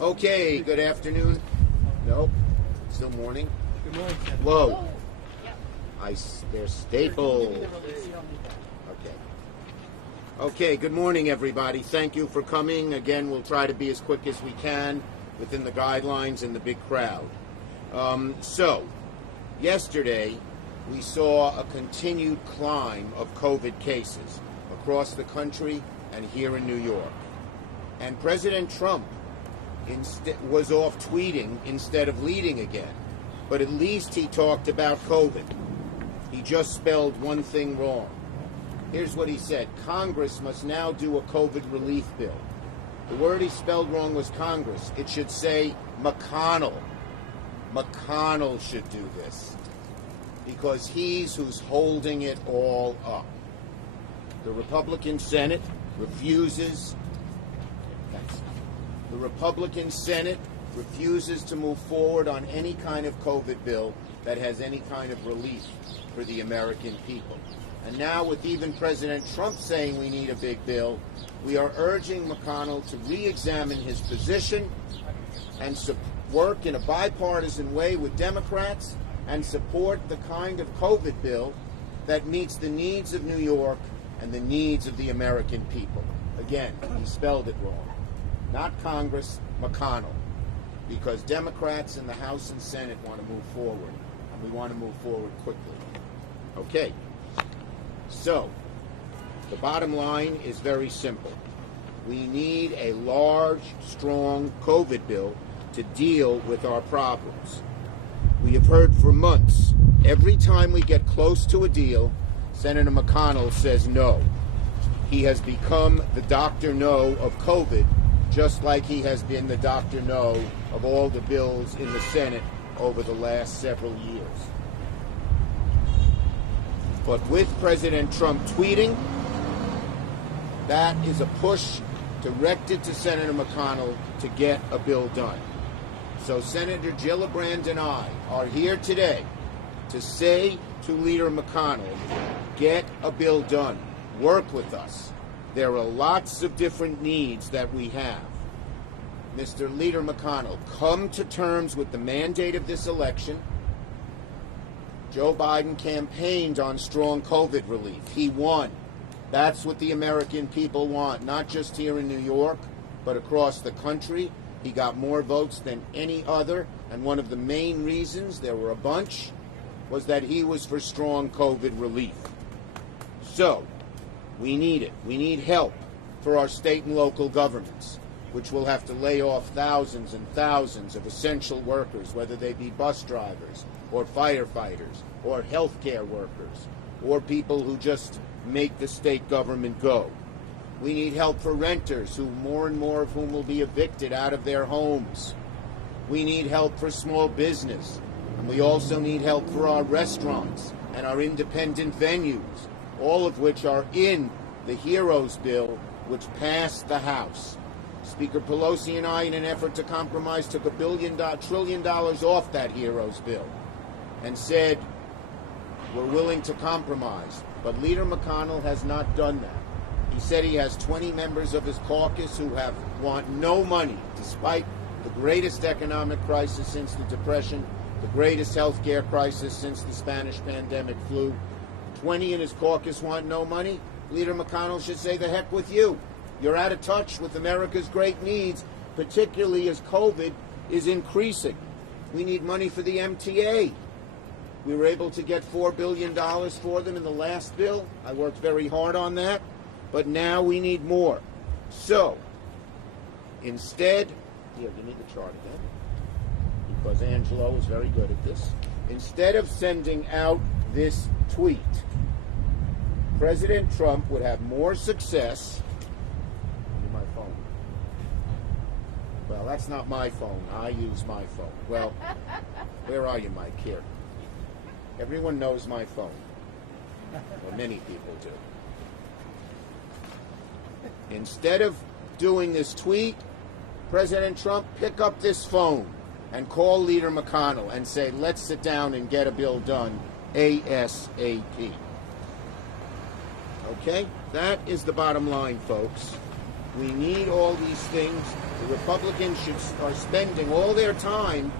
Okay, good afternoon. Nope, still morning. Good morning, Ken. Whoa. They're stapled. Okay. Okay, good morning, everybody. Thank you for coming. Again, we'll try to be as quick as we can within the guidelines and the big crowd. So, yesterday, we saw a continued climb of COVID cases across the country and here in New York. And President Trump was off tweeting instead of leading again. But at least he talked about COVID. He just spelled one thing wrong. Here's what he said. Congress must now do a COVID relief bill. The word he spelled wrong was Congress. It should say McConnell. McConnell should do this because he's who's holding it all up. The Republican Senate refuses. The Republican Senate refuses to move forward on any kind of COVID bill that has any kind of relief for the American people. And now with even President Trump saying we need a big bill, we are urging McConnell to re-examine his position and work in a bipartisan way with Democrats and support the kind of COVID bill that meets the needs of New York and the needs of the American people. Again, he spelled it wrong. Not Congress, McConnell. Because Democrats in the House and Senate want to move forward, and we want to move forward quickly. Okay. So, the bottom line is very simple. We need a large, strong COVID bill to deal with our problems. We have heard for months, every time we get close to a deal, Senator McConnell says no. He has become the Dr. No of COVID, just like he has been the Dr. No of all the bills in the Senate over the last several years. But with President Trump tweeting, that is a push directed to Senator McConnell to get a bill done. So Senator Gillibrand and I are here today to say to Leader McConnell, get a bill done. Work with us. There are lots of different needs that we have. Mr. Leader McConnell, come to terms with the mandate of this election. Joe Biden campaigned on strong COVID relief. He won. That's what the American people want, not just here in New York, but across the country. He got more votes than any other, and one of the main reasons, there were a bunch, was that he was for strong COVID relief. So, we need it. We need help for our state and local governments, which will have to lay off thousands and thousands of essential workers, whether they be bus drivers or firefighters or healthcare workers or people who just make the state government go. We need help for renters, who more and more of whom will be evicted out of their homes. We need help for small business, and we also need help for our restaurants and our independent venues, all of which are in the HEROES bill, which passed the House. Speaker Pelosi and I, in an effort to compromise, took $1 trillion off that HEROES bill and said we're willing to compromise. But Leader McConnell has not done that. He said he has 20 members of his caucus who want no money, despite the greatest economic crisis since the Depression, the greatest health care crisis since the Spanish pandemic flu. 20 in his caucus want no money. Leader McConnell should say, the heck with you. You're out of touch with America's great needs, particularly as COVID is increasing. We need money for the MTA. We were able to get $4 billion for them in the last bill. I worked very hard on that, but now we need more. So, instead, here, give me the chart again, because Angelo is very good at this. Instead of sending out this tweet, President Trump would have more success. My phone. Well, that's not my phone. I use my phone. Well, where are you, Mike? Here. Everyone knows my phone. Well, many people do. Instead of doing this tweet, President Trump, pick up this phone and call Leader McConnell and say, let's sit down and get a bill done ASAP. Okay? That is the bottom line, folks. We need all these things. The Republicans are spending all their time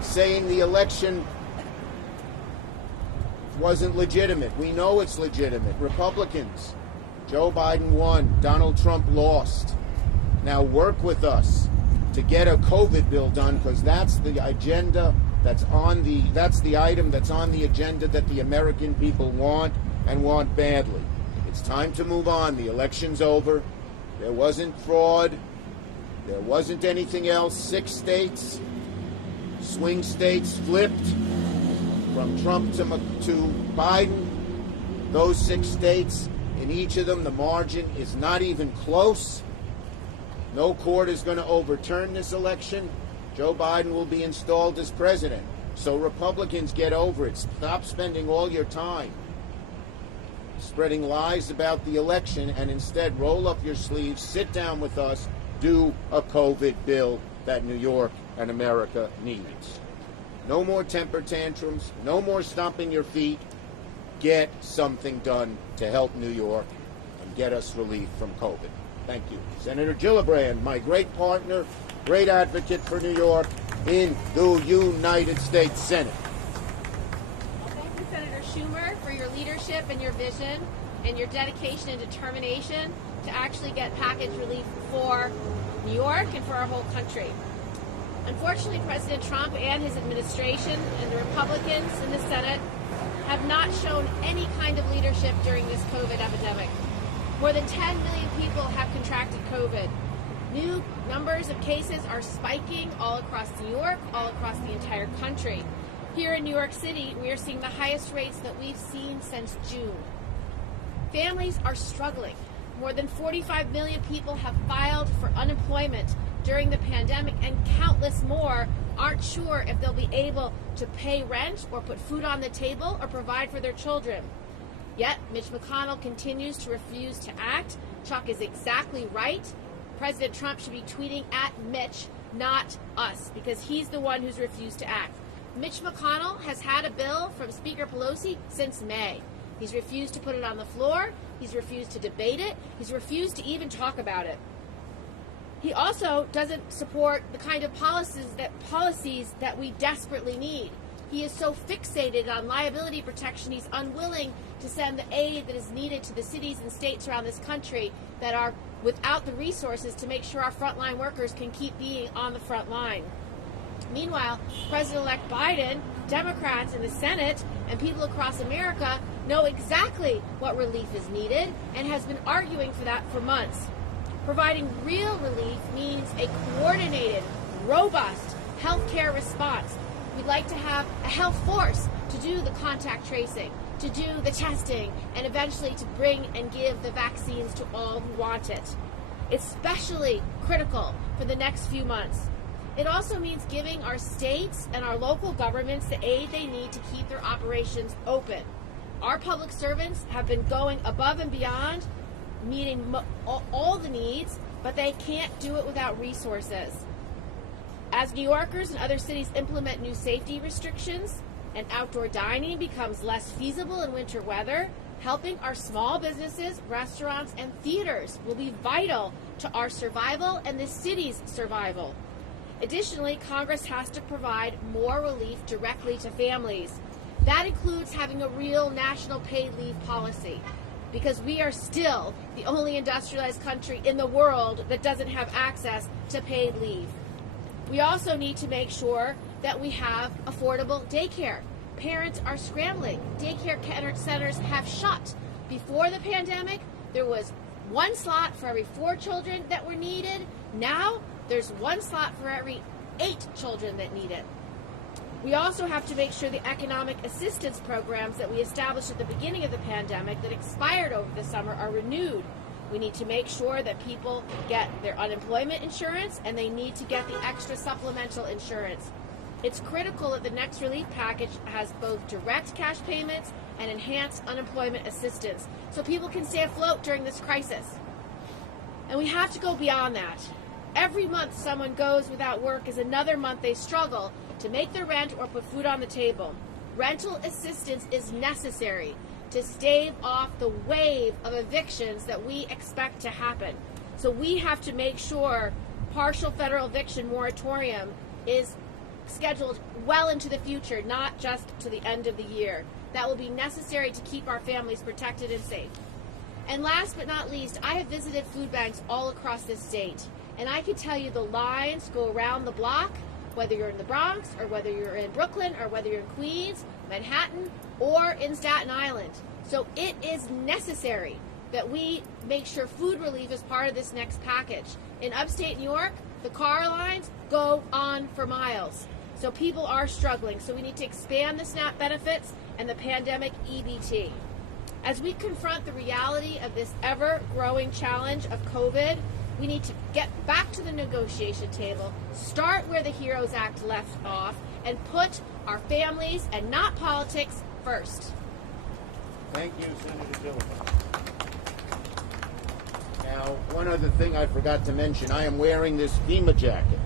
saying the election wasn't legitimate. We know it's legitimate. Republicans, Joe Biden won, Donald Trump lost. Now work with us to get a COVID bill done, because that's the agenda that's the item that's on the agenda that the American people want, and want badly. It's time to move on. The election's over. There wasn't fraud. There wasn't anything else. 6 states, swing states, flipped from Trump to Biden. Those 6 states, in each of them, the margin is not even close. No court is going to overturn this election. Joe Biden will be installed as president. So Republicans, get over it. Stop spending all your time spreading lies about the election, and instead roll up your sleeves, sit down with us, do a COVID bill that New York and America needs. No more temper tantrums, no more stomping your feet. Get something done to help New York and get us relief from COVID. Thank you. Senator Gillibrand, my great partner, great advocate for New York in the United States Senate. Thank you, Senator Schumer, for your leadership and your vision and your dedication and determination to actually get package relief for New York and for our whole country. Unfortunately, President Trump and his administration and the Republicans in the Senate have not shown any kind of leadership during this COVID epidemic. More than 10 million people have contracted COVID. New numbers of cases are spiking all across New York, all across the entire country. Here in New York City, we are seeing the highest rates that we've seen since June. Families are struggling. More than 45 million people have filed for unemployment during the pandemic, and countless more aren't sure if they'll be able to pay rent or put food on the table or provide for their children. Yet, Mitch McConnell continues to refuse to act. Chuck is exactly right. President Trump should be tweeting at Mitch, not us, because he's the one who's refused to act. Mitch McConnell has had a bill from Speaker Pelosi since May. He's refused to put it on the floor. He's refused to debate it. He's refused to even talk about it. He also doesn't support the kind of policies that we desperately need. He is so fixated on liability protection, he's unwilling to send the aid that is needed to the cities and states around this country that are without the resources to make sure our frontline workers can keep being on the front line. Meanwhile, President-elect Biden, Democrats in the Senate, and people across America know exactly what relief is needed and has been arguing for that for months. Providing real relief means a coordinated, robust healthcare response. We'd like to have a health force to do the contact tracing, to do the testing, and eventually to bring and give the vaccines to all who want it. It's especially critical for the next few months. It also means giving our states and our local governments the aid they need to keep their operations open. Our public servants have been going above and beyond, meeting all the needs, but they can't do it without resources. As New Yorkers and other cities implement new safety restrictions and outdoor dining becomes less feasible in winter weather, helping our small businesses, restaurants, and theaters will be vital to our survival and the city's survival. Additionally, Congress has to provide more relief directly to families. That includes having a real national paid leave policy, because we are still the only industrialized country in the world that doesn't have access to paid leave. We also need to make sure that we have affordable daycare. Parents are scrambling. Daycare centers have shut. Before the pandemic, there was 1 slot for every 4 children that were needed. Now, there's 1 slot for every 8 children that need it. We also have to make sure the economic assistance programs that we established at the beginning of the pandemic that expired over the summer are renewed. We need to make sure that people get their unemployment insurance, and they need to get the extra supplemental insurance. It's critical that the next relief package has both direct cash payments and enhanced unemployment assistance so people can stay afloat during this crisis. And we have to go beyond that. Every month someone goes without work is another month they struggle to make their rent or put food on the table. Rental assistance is necessary to stave off the wave of evictions that we expect to happen. So we have to make sure partial federal eviction moratorium is scheduled well into the future, not just to the end of the year. That will be necessary to keep our families protected and safe. And last but not least, I have visited food banks all across this state, and I can tell you the lines go around the block, whether you're in the Bronx or whether you're in Brooklyn or whether you're in Queens, Manhattan, or in Staten Island. So it is necessary that we make sure food relief is part of this next package. In upstate New York, the car lines go on for miles. So people are struggling. So we need to expand the SNAP benefits and the pandemic EBT. As we confront the reality of this ever-growing challenge of COVID, we need to get back to the negotiation table, start where the HEROES Act left off, and put our families and not politics first. Thank you, Senator Gillibrand. Now, one other thing I forgot to mention, I am wearing this FEMA jacket.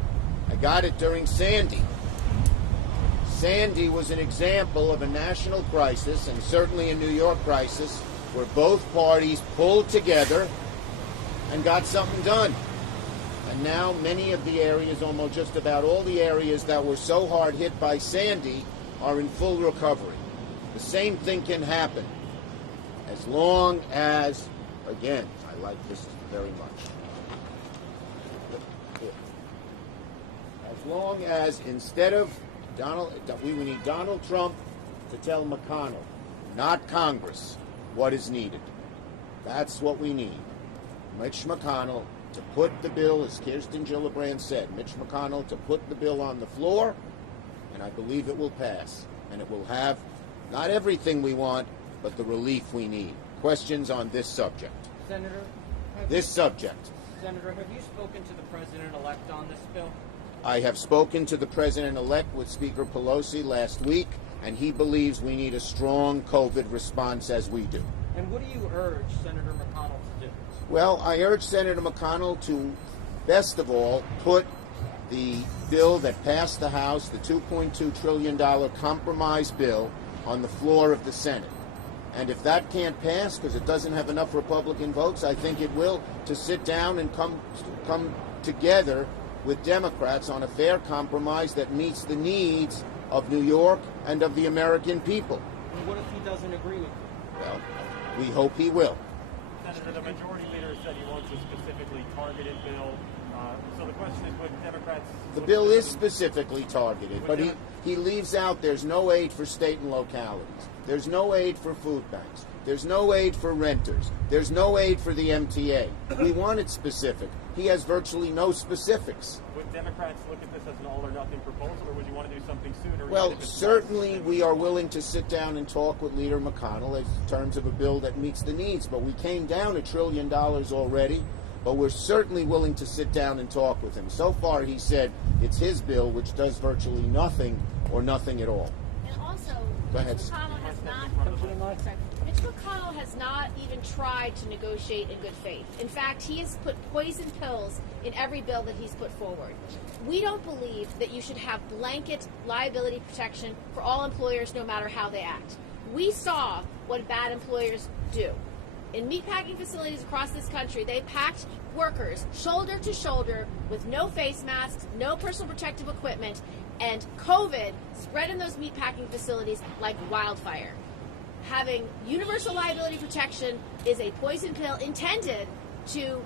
I got it during Sandy. Sandy was an example of a national crisis, and certainly a New York crisis, where both parties pulled together and got something done. And now many of the areas, almost just about all the areas that were so hard hit by Sandy, are in full recovery. The same thing can happen as long as, again, I like this very much. As long as instead of we need Donald Trump to tell McConnell, not Congress, what is needed. That's what we need. Mitch McConnell to put the bill, as Kirsten Gillibrand said, Mitch McConnell to put the bill on the floor, and I believe it will pass. And it will have not everything we want, but the relief we need. Questions on this subject? Senator, Senator, have you spoken to the President-elect on this bill? I have spoken to the President-elect with Speaker Pelosi last week, and he believes we need a strong COVID response as we do. And what do you urge Senator McConnell to do? Well, I urge Senator McConnell to, best of all, put the bill that passed the House, the $2.2 trillion compromise bill, on the floor of the Senate. And if that can't pass because it doesn't have enough Republican votes, I think it will, to sit down and come together with Democrats on a fair compromise that meets the needs of New York and of the American people. And what if he doesn't agree with you? Well, we hope he will. Senator, the majority leader said he wants a specifically targeted bill. So the question is, would Democrats... The bill is specifically targeted, but he leaves out there's no aid for state and localities. There's no aid for food banks. There's no aid for renters. There's no aid for the MTA. We want it specific. He has virtually no specifics. Would Democrats look at this as an all-or-nothing proposal, or would you want to do something sooner? Well, certainly we are willing to sit down and talk with Leader McConnell in terms of a bill that meets the needs. But we came down $1 trillion already, but we're certainly willing to sit down and talk with him. So far, he said it's his bill, which does virtually nothing or nothing at all. And also, Go ahead. Mitch McConnell has not even tried to negotiate in good faith. In fact, he has put poison pills in every bill that he's put forward. We don't believe that you should have blanket liability protection for all employers, no matter how they act. We saw what bad employers do. In meatpacking facilities across this country, they packed workers shoulder to shoulder with no face masks, no personal protective equipment, and COVID spread in those meatpacking facilities like wildfire. Having universal liability protection is a poison pill intended to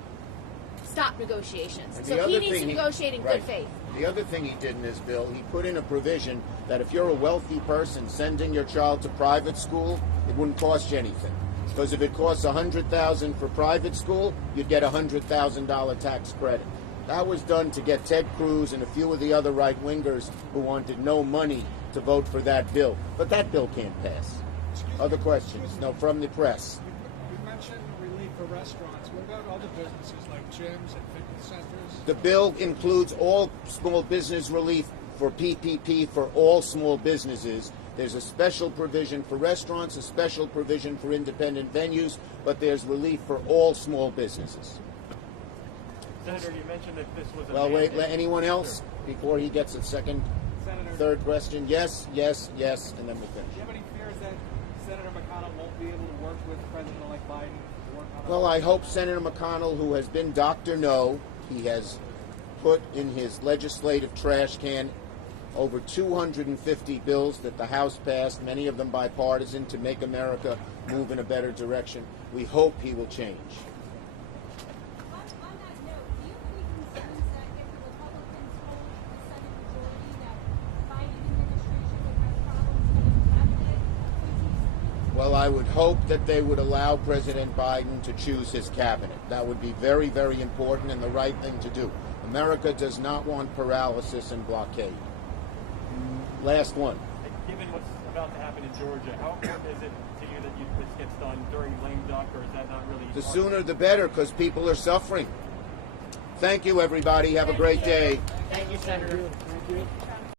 stop negotiations. So he needs to negotiate in good faith. The other thing he did in his bill, he put in a provision that if you're a wealthy person sending your child to private school, it wouldn't cost you anything. Because if it costs $100,000 for private school, you'd get a $100,000 tax credit. That was done to get Ted Cruz and a few of the other right-wingers who wanted no money to vote for that bill. But that bill can't pass. Other questions? No, from the press. You mentioned relief for restaurants. What about other businesses like gyms and fitness centers? The bill includes all small business relief for PPP for all small businesses. There's a special provision for restaurants, a special provision for independent venues, but there's relief for all small businesses. Senator, you mentioned that this was a Well, wait, mandate. anyone else before he gets a second, Senator, third question? Yes, yes, yes, and then we'll do finish. you have any fears that Senator McConnell won't be able to work with President-elect Biden to work Well, I hope Senator McConnell, who has been Dr. No, he has put in his legislative trash can over 250 bills that the House passed, many of them bipartisan, to make America move in a better direction. We hope he will change. On that note, do you have any concerns that if the Republicans hold the Senate majority, that Biden administration would have problems getting cabinet appointees? Well, I would hope that they would allow President Biden to choose his cabinet. That would be very, very important and the right thing to do. America does not want paralysis and blockade. Last one. Given what's about to happen in Georgia, how important is it to you that this gets done during lame duck, or is that not really? The sooner the better, because people are suffering. Thank you, everybody. Have a great day. Thank you, Senator. Thank you.